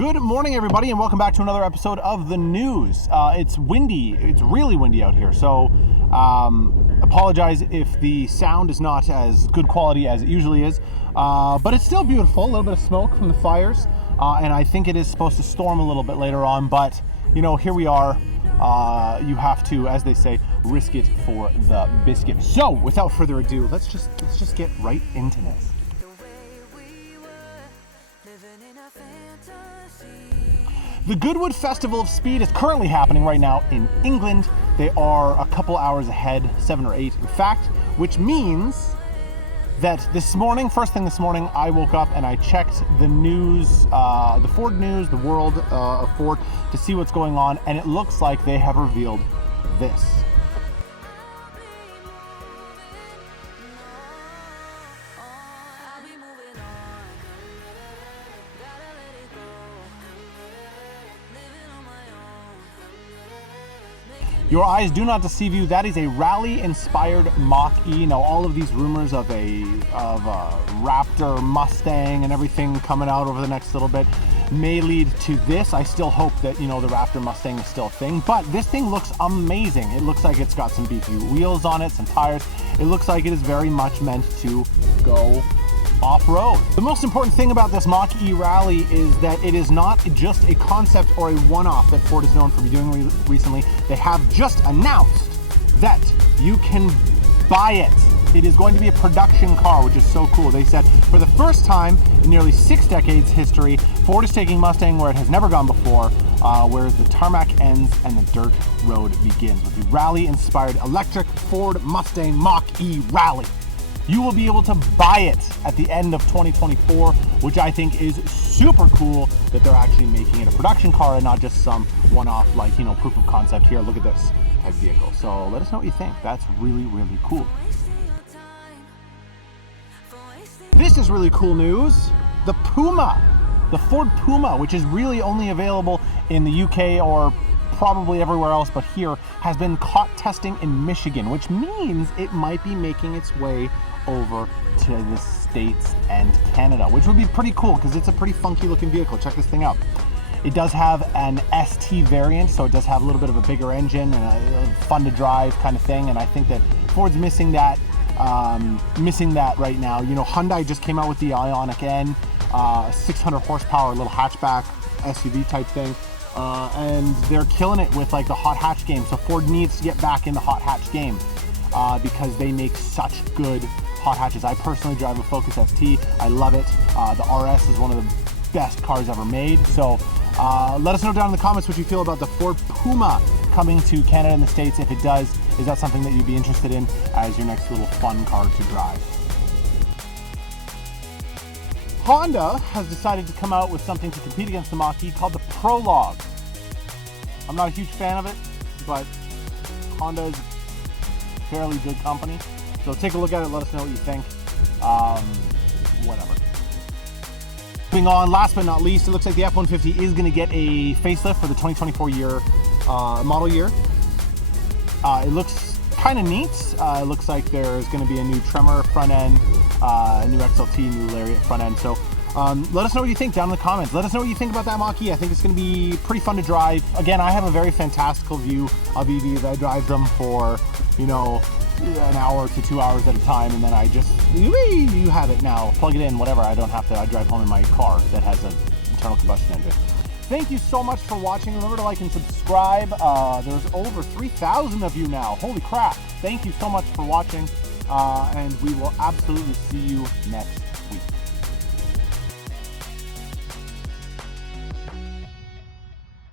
Good morning, everybody, and welcome back to another episode of the news. It's windy. It's really windy out here, so apologize if the sound is not as good quality as it usually is, but it's still beautiful. A little bit of smoke from the fires, and I think it is supposed to storm a little bit later on, but, you know, here we are. You have to, as they say, risk it for the biscuit. So, without further ado, let's just get right into this. The Goodwood Festival of Speed is currently happening right now in England. They are a couple hours ahead, 7 or 8 in fact, which means that this morning, first thing this morning, I woke up and I checked the news, the Ford news, the world of Ford, to see what's going on, and it looks like they have revealed this. Your eyes do not deceive you. That is a rally-inspired Mach E. Now, all of these rumors of a Raptor Mustang and everything coming out over the next little bit may lead to this. I still hope that, you know, the Raptor Mustang is still a thing, but this thing looks amazing. It looks like it's got some beefy wheels on it, some tires. It looks like it is very much meant to go off-road. The most important thing about this Mach E Rally is that it is not just a concept or a one-off that Ford is known for doing recently. They have just announced that you can buy it. It is going to be a production car, which is so cool. They said, for the first time in nearly 6 decades history, Ford is taking Mustang where it has never gone before, where the tarmac ends and the dirt road begins, with the rally-inspired electric Ford Mustang Mach E Rally. You will be able to buy it at the end of 2024, which I think is super cool that they're actually making it a production car and not just some one-off, like, you know, proof of concept. Here, look at this type vehicle. So let us know what you think. That's really, really cool. This is really cool news. The Puma, the Ford Puma, which is really only available in the UK or probably everywhere else but here, has been caught testing in Michigan, which means it might be making its way over to the States and Canada, which would be pretty cool because it's a pretty funky looking vehicle. Check this thing out. It does have an ST variant, so it does have a little bit of a bigger engine and a fun to drive kind of thing, and I think that Ford's missing that right now. You know, Hyundai just came out with the Ioniq N, 600 horsepower little hatchback SUV type thing, and they're killing it with like the hot hatch game. So Ford needs to get back in the hot hatch game because they make such good hot hatches. I personally drive a Focus ST. I love it. The RS is one of the best cars ever made. So let us know down in the comments what you feel about the Ford Puma coming to Canada and the States. If it does, is that something that you'd be interested in as your next little fun car to drive? Honda has decided to come out with something to compete against the Mach E called the Prologue. I'm not a huge fan of it, but Honda is a fairly good company. So take a look at it, let us know what you think. Whatever. Moving on, last but not least, it looks like the F150 is going to get a facelift for the 2024 model year. It looks kind of neat. It looks like there's going to be a new Tremor front end, a new XLT, new Lariat front end. So let us know what you think down in the comments. Let us know what you think about that Mach E. I think it's going to be pretty fun to drive. Again, I have a very fantastical view of EVs. I drive them for, you know, an hour to 2 hours at a time, and then I just, you have it now, plug it in, whatever. I don't have to, I drive home in my car that has an internal combustion engine. Thank you so much for watching. Remember to like and subscribe. There's over 3,000 of you now. Holy crap. Thank you so much for watching, and we will absolutely see you next